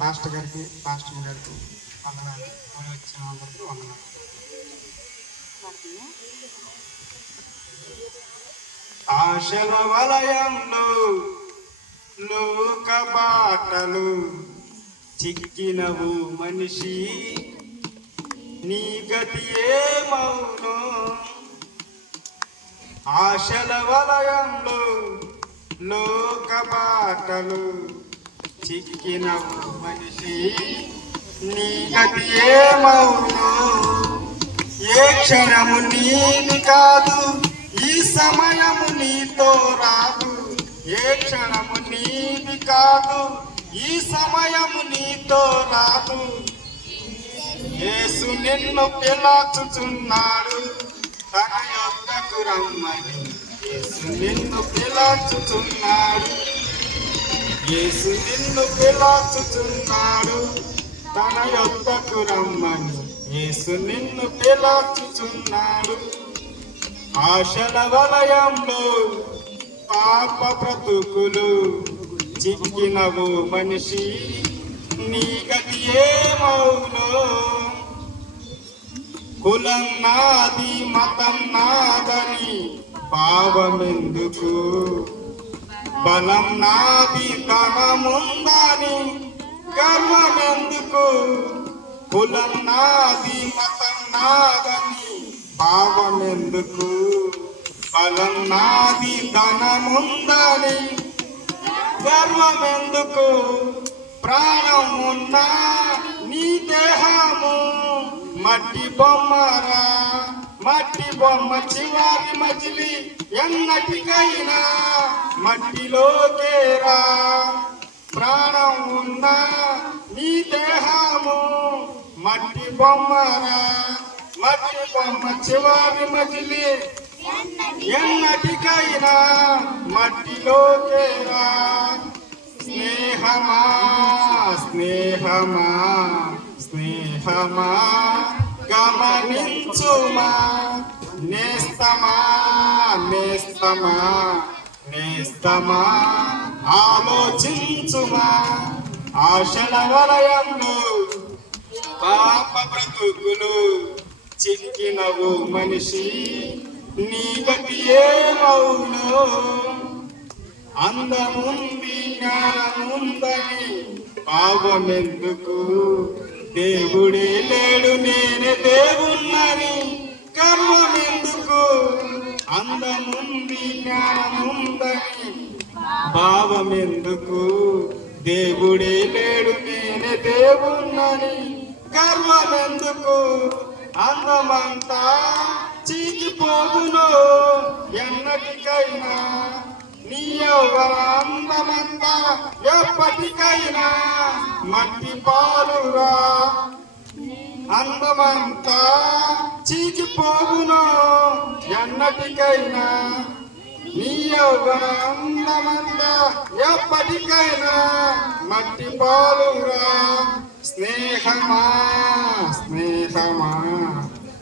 Pastor గారికి pastor గారికి వందనాలు. కూడి వచ్చిన అందరికీ వందనాలు. ఆశల వలయంలో లోక బాటలు చిక్కినవు మనిషి. నీ గతి ఏమవును ఆశల వలయంలో లోక బాటలు చిక్కిన మనిషి నీ గతి ఏమవును ఏ క్షణము నీది కాదు ఈ సమయము నీతో రాదు. ఏ క్షణము నీది కాదు ఈ సమయము నీతో రాదు. యేసు నిన్ను పిలాచుచున్నాడు తన యొక్కకు రమ్మని. యేసు నిన్ను పిలాచుచున్నాడు. యేసు నిన్ను పిలాచుచున్నాడు తన యొక్కకు రమ్మని. యేసు నిన్ను పిలాచుచున్నాడు ఆశల వలయంలో పాప బ్రతుకులు చిక్కినవు మనిషి. నీ గతి ఏమవులో కులం నాది మతం నాదని పావమెందుకు? బలం నాది తనముందని గర్వమెందుకు కులం నాది మతం నాదని పావమెందుకు బలం నాది ధనముందని గర్వమెందుకు? ప్రాణం ఉన్నా నీ దేహము మట్టి బొమ్మరా? మట్టి బొమ్మ చివారి మజిలి ఎన్నటికైనా మట్టిలోకేరా ప్రాణం ఉన్నా నీ దేహము మట్టి బొమ్మరా. మట్టి బొమ్మ చివరి మజిలి ఎన్నటికైనా మట్టిలోకేరా స్నేహమా స్నేహమా స్నేహమా. గమనించుమా? నేస్తమా? నేస్తమా? నేస్తమా? ఆలోచించుమా? ఆశల వలయంలో పాప బ్రతుకులు చిక్కినవు మనిషి నీ గతి ఏమవును? అందముంది జ్ఞానముందని పాపమెందుకు? దేవుడే లేడు నేనే దేవున్నని కర్మమెందుకు? అందముంది జ్ఞానముందని భావమెందుకు? దేవుడే లేడు నేనే దేవున్నని కర్మమెందుకు? అందమంతా చీకిపోగును ఎన్నటికైనా అందమంతా ఎప్పటికైనా మట్టి పాలురా అందమంతా చీకిపోవును. ఎన్నటికైనా నీ యౌవన అందమంతా ఎప్పటికైనా మట్టి పాలురా స్నేహమా స్నేహమా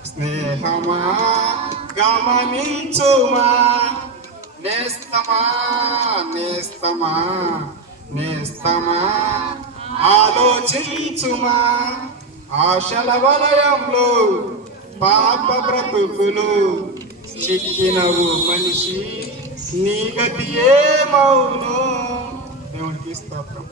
స్నేహమా గమనించుమా. నేస్తమా నేస్తమా నేస్తమా? ఆలోచించుమా. ఆశల వలయంలో పాప బ్రతుకులు చిక్కినవు మనిషి నీ గతి ఏమవును దేవుడికి స్తోత్రం.